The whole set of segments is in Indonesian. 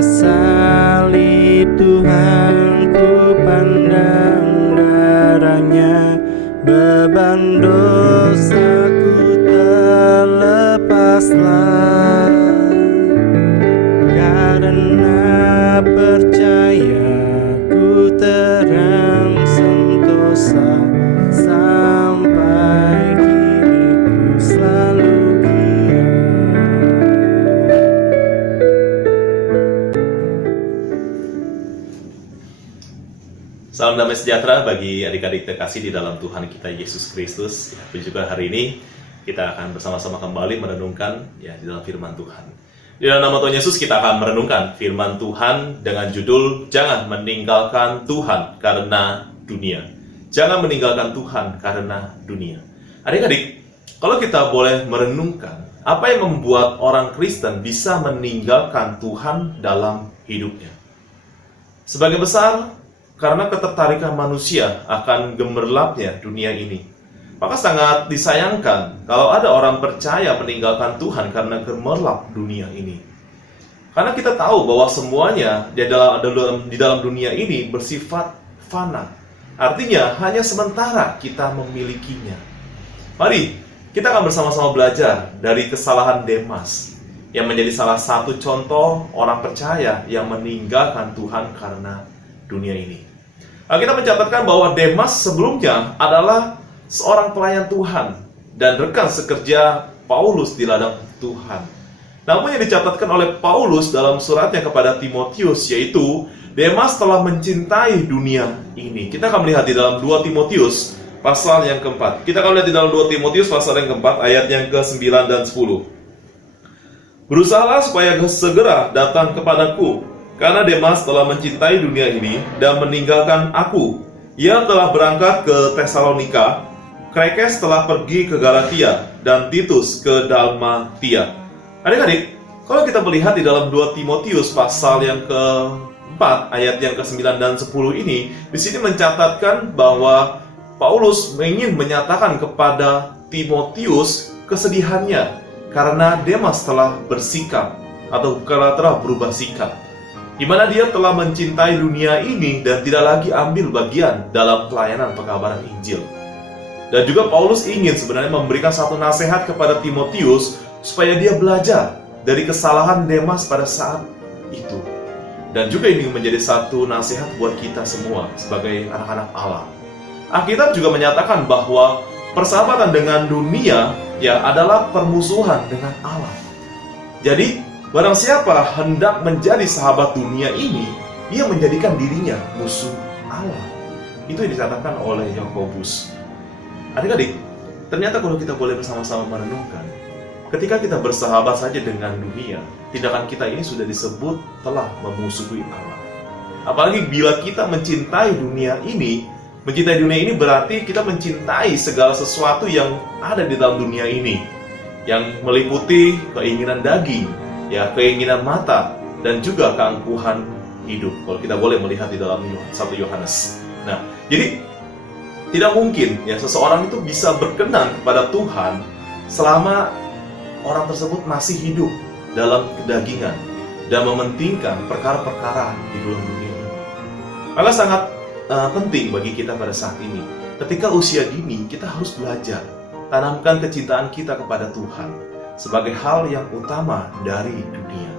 salib Tuhan, ku pandang darahnya, beban dosaku terlepaslah. Karena percaya ku terang sentosa, sampai kini ku selalu kira. Salam damai sejahtera bagi adik-adik terkasih di dalam Tuhan kita Yesus Kristus. Dan juga hari ini kita akan bersama-sama kembali merenungkan di dalam firman Tuhan. Di dalam nama Tuhan Yesus kita akan merenungkan firman Tuhan dengan judul Jangan meninggalkan Tuhan karena dunia. Jangan meninggalkan Tuhan karena dunia. Adik-adik, kalau kita boleh merenungkan, apa yang membuat orang Kristen bisa meninggalkan Tuhan dalam hidupnya? Sebagian besar karena ketertarikan manusia akan gemerlapnya dunia ini. Maka sangat disayangkan kalau ada orang percaya meninggalkan Tuhan karena gemerlap dunia ini. Karena kita tahu bahwa semuanya di dalam dunia ini bersifat fana. Artinya hanya sementara kita memilikinya. Mari kita akan bersama-sama belajar dari kesalahan Demas yang menjadi salah satu contoh orang percaya yang meninggalkan Tuhan karena dunia ini. Kita mencatatkan bahwa Demas sebelumnya adalah seorang pelayan Tuhan dan rekan sekerja Paulus di ladang Tuhan. Namun yang dicatatkan oleh Paulus dalam suratnya kepada Timotius yaitu Demas telah mencintai dunia ini. Kita akan melihat di dalam 2 Timotius pasal yang keempat. Kita akan lihat di dalam 2 Timotius pasal yang keempat ayat yang ke-9 dan 10. Berusahalah supaya segera datang kepadaku, karena Demas telah mencintai dunia ini dan meninggalkan aku. Ia telah berangkat ke Tesalonika, Krekes telah pergi ke Galatia, dan Titus ke Dalmatia. Adik-adik, kalau kita melihat di dalam 2 Timotius pasal yang ke-4 ayat yang ke-9 dan 10 ini, di sini mencatatkan bahwa Paulus ingin menyatakan kepada Timotius kesedihannya karena Demas telah bersikap atau telah berubah sikap, di mana dia telah mencintai dunia ini dan tidak lagi ambil bagian dalam pelayanan pekabaran Injil. Dan juga Paulus ingin sebenarnya memberikan satu nasihat kepada Timotius supaya dia belajar dari kesalahan Demas pada saat itu. Dan juga ini menjadi satu nasihat buat kita semua sebagai anak-anak Allah. Alkitab juga menyatakan bahwa persahabatan dengan dunia adalah permusuhan dengan Allah. Jadi barang siapa hendak menjadi sahabat dunia ini, ia menjadikan dirinya musuh Allah. Itu yang dikatakan oleh Yakobus. Adik-adik, ternyata kalau kita boleh bersama-sama merenungkan, ketika kita bersahabat saja dengan dunia, tindakan kita ini sudah disebut telah memusuhi Allah. Apalagi bila kita mencintai dunia ini berarti kita mencintai segala sesuatu yang ada di dalam dunia ini, yang meliputi keinginan daging, keinginan mata, dan juga keangkuhan hidup. Kalau kita boleh melihat di dalam 1 Yohanes. Nah, jadi tidak mungkin seseorang itu bisa berkenan kepada Tuhan selama orang tersebut masih hidup dalam kedagingan dan mementingkan perkara-perkara di dalam dunia ini. Maka sangat penting bagi kita pada saat ini. Ketika usia dini, kita harus belajar tanamkan kecintaan kita kepada Tuhan sebagai hal yang utama dari dunia.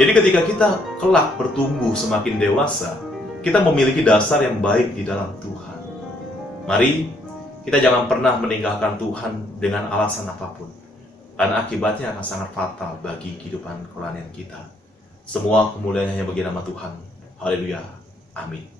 Jadi ketika kita kelak bertumbuh semakin dewasa, kita memiliki dasar yang baik di dalam Tuhan. Mari kita jangan pernah meninggalkan Tuhan dengan alasan apapun, karena akibatnya akan sangat fatal bagi kehidupan kerohanian kita. Semua kemuliaan hanya bagi nama Tuhan. Haleluya. Amin.